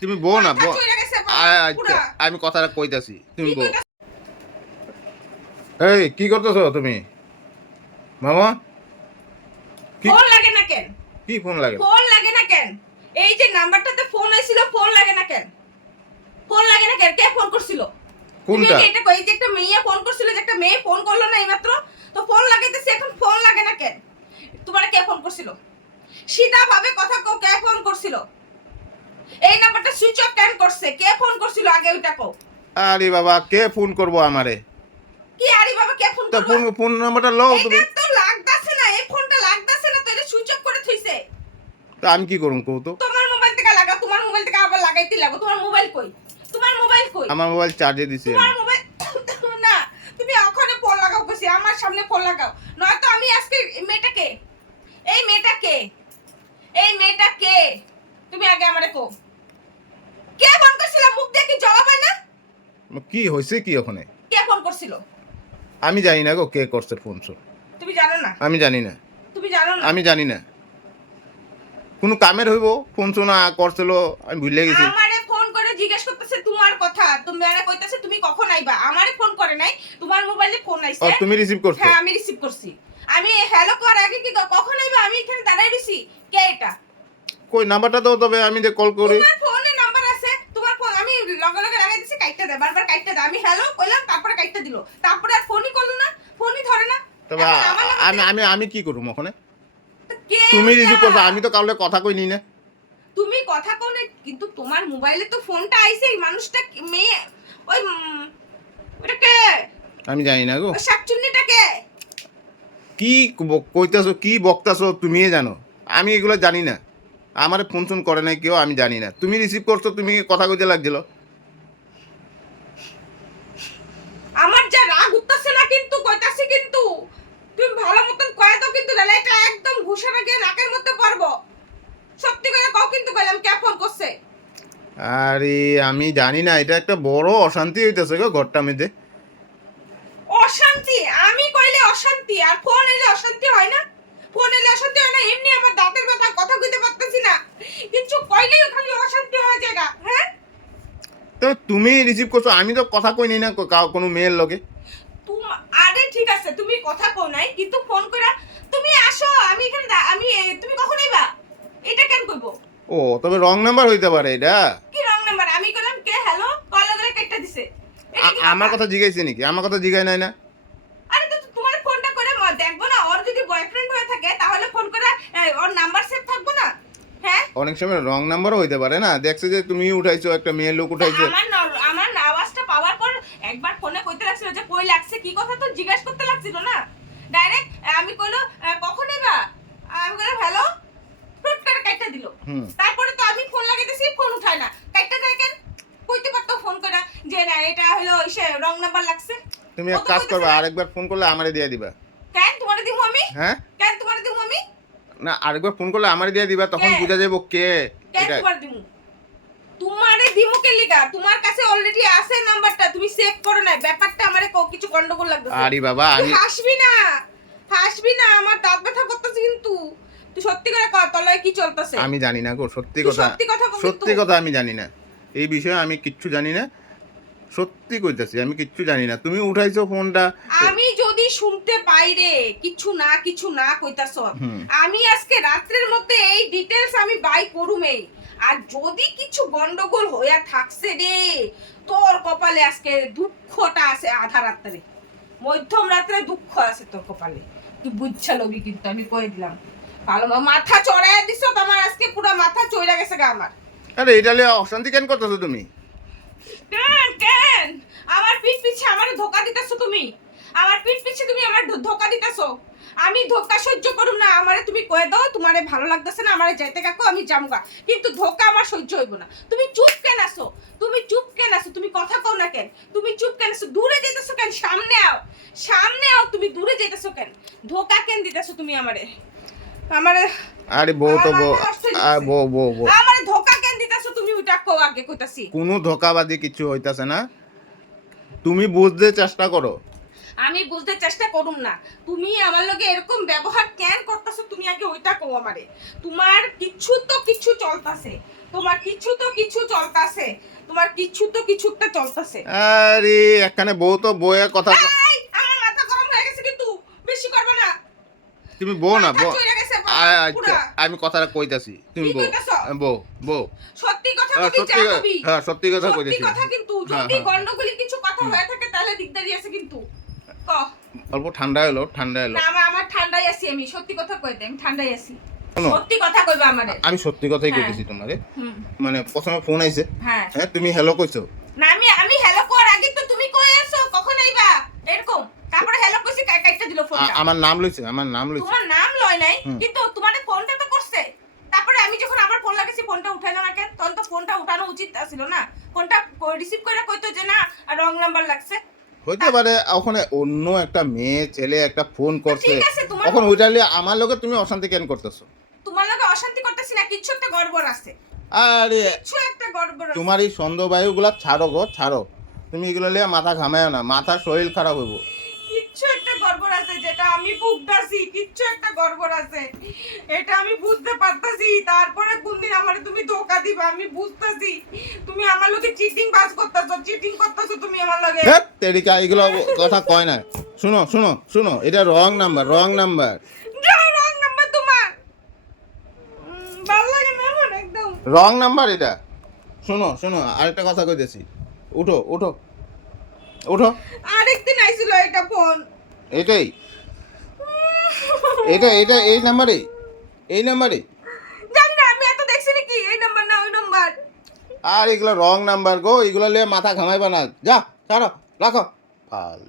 তুমি বউ না মাথা বউ। চইরা গেছে আচ্ছা আমি কথাটা কইতাছি, তুমি কি বউ। কইতাছ? এই কি করতেছো তুমি মামা? কি ফোন লাগে না কেন? কি ফোন লাগে? ফোন লাগে না কেন? এই যে নাম্বারটাতে ফোন আইছিল, ফোন লাগে না কেন? ফোন লাগে না কেন? কে ফোন করছিল? তুমি কোনটা? যে এটা কই যে একটা মেয়ে ফোন করছিল, যে একটা মেয়ে ফোন করলো না এইমাত্র, তো ফোন লাগাইতেছে, এখন ফোন লাগে না কেন? তোমার কে ফোন করছিল? সিধা ভাবে কথা কও, কে ফোন করছিল? এই নাম্বারটা সুইচ অফ কেন করছে? কে ফোন করছিল আগে ওইটা কও। আরে বাবা, কে ফোন করবো আমারে? কি আরে বাবা, কে ফোন তা করলো? ফোন ফোন নাম্বারটা লও তুমি। এটা তো লাগতাছে না, এই ফোনটা লাগতাছে না, তো এটা সুইচ অফ করে থইছে। তা আমি কি করুম কও তো? তোমার মোবাইল থেকে লাগা, তোমার মোবাইল থেকে আবার লাগাইতে লাগো। তোমার মোবাইল কই? তোমার মোবাইল কই? আমার মোবাইল চার্জে দিছি তোমার আমি। মোবাইল না, তুমি ওখানে ফোন লাগাও কইছি, আমার সামনে ফোন লাগাও, নয়তো আমি আজকে এই মেয়েটাকে, এই মেয়েটাকে, এই মেয়েটাকে তুমি আগে আমারে কও, কে ফোন করছিল? মুখ দিয়ে কি জবাব হয় না? কি হয়েছে কি ওখানে? কে ফোন করছিল? আমি জানি না গো কে করছে ফোন। তুমি জানো না? আমি জানি না, তুমি জানো না? আমি জানি না। কোনো কামের হইব ফোন শোনা করছিল, আমি ভুলে গেছি। আমারে ফোন করে জিজ্ঞেস করতেছে তোমার কথা, তুমি আরে কইতাছে তুমি কখন আইবা। আমারে ফোন করে নাই, তোমার মোবাইলে ফোন ও আইছে। তুমি রিসিভ করছো? হ্যাঁ আমি রিসিভ করছি। আমি হ্যালো কর আগে কি কখন আইবা আমি এখানে দাঁড়াই রইছি। কে এটা? কই নাম্বারটা দাও তবে আমি যে কল করি। তোমার ফোনে নাম্বার আছে, তোমার ফোন আমি লগে লগে লাগাই দিছি, কাইটটা দে, বারবার কাইটটা দে। আমি হ্যালো কইলাম, তারপরে কাইটটা দিল, তারপরে আর ফোনই করলো না, ফোনই ধরে না। তবে এখন আমার নাম্বার আমি আমি আমি কি করুম ওখানে? কে তুমি রিসিভ এটা? করছো, আমি তো কাউকে কথা কই নি না। তুমি কথা কও না, কিন্তু তোমার মোবাইলে তো ফোনটা আইছে, এই মানুষটা মেয়ে, ওই ওটা কে? আমি জানি না গো। ওই শাকচুন্নিটা কে? কি কইতাছো, কি বকতাছো তুমি জানো, আমি এগুলো জানি না। আমার ফোন ফোন করে নাই কেউ, আমি জানি না। তুমি রিসিভ করছো, তুমি কথা কইতে লাগছিল। আমার যা রাগ উঠতাছে না, কিন্তু কইতাছি, কিন্তু তুমি ভালো মতন কয়ে দাও, কিন্তু নালে এটা একদম ঘুষাটা গিয়ে নাকের মধ্যে পড়বো। সত্যি করে কও, কিন্তু কইলাম কে ফোন করছে? আরে আমি জানি না, এটা একটা বড় অশান্তি হইতেছে গো ঘরটার মধ্যে। অশান্তি? আমি কইলে অশান্তি, আর ফোন এলে অশান্তি হয় না? ফোন এলে অশান্তি হয় না? এমনি আমার দাঁতের ব্যথা, কথা কইতে পারতেছি না, কিছু কইলেই খালি অশান্তি হয়ে যায় গা, হ্যাঁ? তো তুমি রিসিভ করছো, আমি তো কথা কই নি না কোনো মেয়ের লগে। আরে ঠিক আছে, তুমি কথা কও নাই, কিন্তু ফোন কইরা তুমি আসো, আমি এখানে আমি তুমি কখন আইবা এটা কেন কইবো? ও তবে রং নাম্বার হইতে পারে এটা। কি রং নাম্বার? আমি কইলাম কে হ্যালো, কল করে কেটে দিছে। এটা কি আমার কথা জিগাইছে নাকি? আমার কথা জিগাই নাই না। আরে তো তোমার ফোনটা করে দেখবো না? ওর যদি বয়ফ্রেন্ড হয়ে থাকে তাহলে ফোন করে ওর নাম্বার সেভ থাকবো না? হ্যাঁ, অনেক সময় রং নাম্বারও হইতে পারে না। দেখছে যে তুমি উঠাইছো, একটা মেয়ে লোক উঠাইছে। আমার আওয়াজটা পাওয়ার পর একবার ফোনে কইতে লাগছিল যে কই লাগছে, কি কথা তো জিজ্ঞাসা করতে লাগছিল না, ডাইরেক্ট আমি কইলো কখন এবা, আমি কইলাম হ্যালো, ফট করে কাইটা দিল। হুম। তারপরে তো আমি ফোন লাগাইতেছি, ফোন উঠায় না, কাইটা দেয় কেন? কইতে পারতো ফোন করে যে না এটা হলো ইসে রং নাম্বার লাগছে। তুমি ও এক তো কাজ কইতেছে করবা, না। আরেকবার ফোন করলে আমারে দিয়ে দিবা। কেন তোমারে দিমু আমি? হ্যাঁ কেন তোমারে দিমু আমি? না, আরেকবার ফোন করলে আমারে দিয়ে দিবা, তখন কে? বুঝা যাবো কে কেন এটা। তোমারে দিমু? তোমারে দিমু কে লিগা? তোমার কাছে অলরেডি আছে নাম্বারটা, তুমি সেভ করো না। ব্যাপারটা আমারে কিছু গন্ডগোল লাগতেছে। আরে বাবা তুই আমি হাসবি না, হাসবি না, আমার দাঁত ব্যথা করতেছে কিন্তু। তুই সত্যি করে কর তলায় কি চলতেছে? আমি জানি না গো, সত্যি তুই কথা। সত্যি কথা বল, সত্যি কিন্তু কথা আমি জানি না, এই বিষয়ে আমি কিচ্ছু জানি না। সত্যি কইতাছি আমি কিচ্ছু জানি না। তুমি উঠাইছো ফোনটা। আমি যদি শুনতে পাই রে কিছু না কইতাছ, হুম। আমি আজকে রাত্রের মধ্যে এই ডিটেইলস আমি বাই করুমেই। আর যদি কিছু গন্ডগোল হইয়া থাকছে রে, তোর কপালে আজকে দুঃখটা আছে আধা রাত্রে, মধ্যম রাত্রে দুঃখ আছে তোর কপালে। তুই বুঝছা লবি, কিন্তু আমি কয়ে দিলাম। ভালো মাথা চড়াইয়া দিছ তোমার, আজকে পুরো মাথা চইরা গেছে গা আমার। আরে এটা লিয়ে অশান্তি কেন করতেছো তুমি? কেন আমার পিঠ পিছে আমারে ধোকা দিতেছো তুমি? আমার পিঠ পিছে তুমি আমার ধোকা দিতেছো? আমি ধোকা সহ্য করুম না। আমারে তুমি কয়ে দাও তোমারে ভালো লাগতেছে না, আমারে যাইতে কাকো, আমি যামগা, কিন্তু ধোকা আমার সহ্য হইব না। তুমি চুপ কেন আছো? তুমি চুপ কেন আছো? তুমি কথা কও না কেন? তুমি চুপ কেন আছো? দূরে যাইতেছো কেন? সামনে আও, সামনে আও। তুমি দূরে যাইতেছো কেন? ধোকা কেন দিতেছো তুমি আমারে? আমারে আরে বউ তো বউ, বউ বউ বউ আমারে ধোকা কেন দিতেছো তুমি? ওইটা কও আগে, কইতাছি। কোনো ধোকাবাজি কিছু হইতাছে না, তুমি বুঝতে চেষ্টা করো। আমি বুঝতে চেষ্টা করুম না তুমি আমার লগে এরকম ব্যবহার কেন করতেছো তুমি আগে ওইটা কও আমারে তোমার কিছু চলতাছে তোমার কিছু চলতাছে তোমার কিছু একটা চলতাছে আরে একখানে বউ তো বউয়ের কথা এই, আমার মাথা গরম হয়ে গেছে কিন্তু বেশি করবে না তুমি বউ না মাথা বউ চইলা গেছে আচ্ছা পুরা। আমি কথাটা কইতাছি তুমি কি বউ কইতাছো? বউ বউ সত্যি কথা হ্যাঁ, কবি যা সত্যি কবি হ্যাঁ সত্যি কথা সত্যি কইতেছি কথা কিন্তু হ্যাঁ, যদি হ্যাঁ। গন্ডগোলি কিছু কথা হয়ে থাকে তাহলে দিকদারি আছে কিন্তু ক অল্প ঠান্ডা এলো না আমার ঠান্ডাই আছি আমি সত্যি কথা কইতে আমি ঠান্ডাই আছি শোনো সত্যি কথা কইবা আমারে আমি সত্যি কথাই হ্যাঁ। কইতেছি তোমারে হুম মানে প্রথমে ফোন আইছে হ্যাঁ হ্যাঁ তুমি হ্যালো কইছো না আমি হ্যালো কর আগে তো তুমি কই আছো কখন আইবা এরকম তারপরে হ্যালো কইছি কাইটা দিল ফোনটা আমার নাম লইছে তোমার নাম লয় নাই হুম। কিন্তু তোমার ফোনটা তো করছে তারপরে আমি যখন আমার ফোন লাগাইছি ফোনটা উঠাইলো না কেন তখন তো ফোনটা উঠানো উচিত ছিল না ফোনটা রিসিভ করে কইতো যে না রং নাম্বার লাগছে হইতে পারে ওখানে অন্য একটা মেয়ে ছেলে একটা ফোন করছে ঠিক আছে তোমার এখন ওইটা লিয়ে আমার লগে তুমি অশান্তি কেন করতেছো তোমার লগে অশান্তি করতেছি না কিছু একটা গড়বড় আছে আরে কিছু একটা গড়বড় আছে তোমার এই সন্দেহ বায়ুগুলা ছাড়ো গো ছাড়ো তুমি এগুলো লিয়ে মাথা ঘামায়ও না মাথার শরীর খারাপ হইব কিচ্ছু একটা গড়বড় আছে যেটা আমি বুঝতাছি কিচ্ছু একটা গড়বড় আছে এটা আমি বুঝতে পারতাছি তারপরে কোনদিন আমার তুমি ধোকা দিবা আমি বুঝতাছি তুমি আমার লগে চিটিং করতেছো তুমি আমার লগে হ্যাঁ তেরিকা এগুলো কথা কয় না শুনো এটা রং নাম্বার যাও রং নাম্বার তোমার ভালো লাগে না আমার একদম রং নাম্বার এটা শুনো আরেকটা কথা কইতেছি উঠো আরেকদিন আইছিল এটা ফোন এটাই এটা এই নাম্বারে জানি না আমি এত দেখছি নাকি এই নাম্বার না ওই নাম্বার আর এগুলো রং নাম্বার গো এগুলো লিয়ে মাথা ঘামাইবা না যা ছাড়ো রাখো ফাল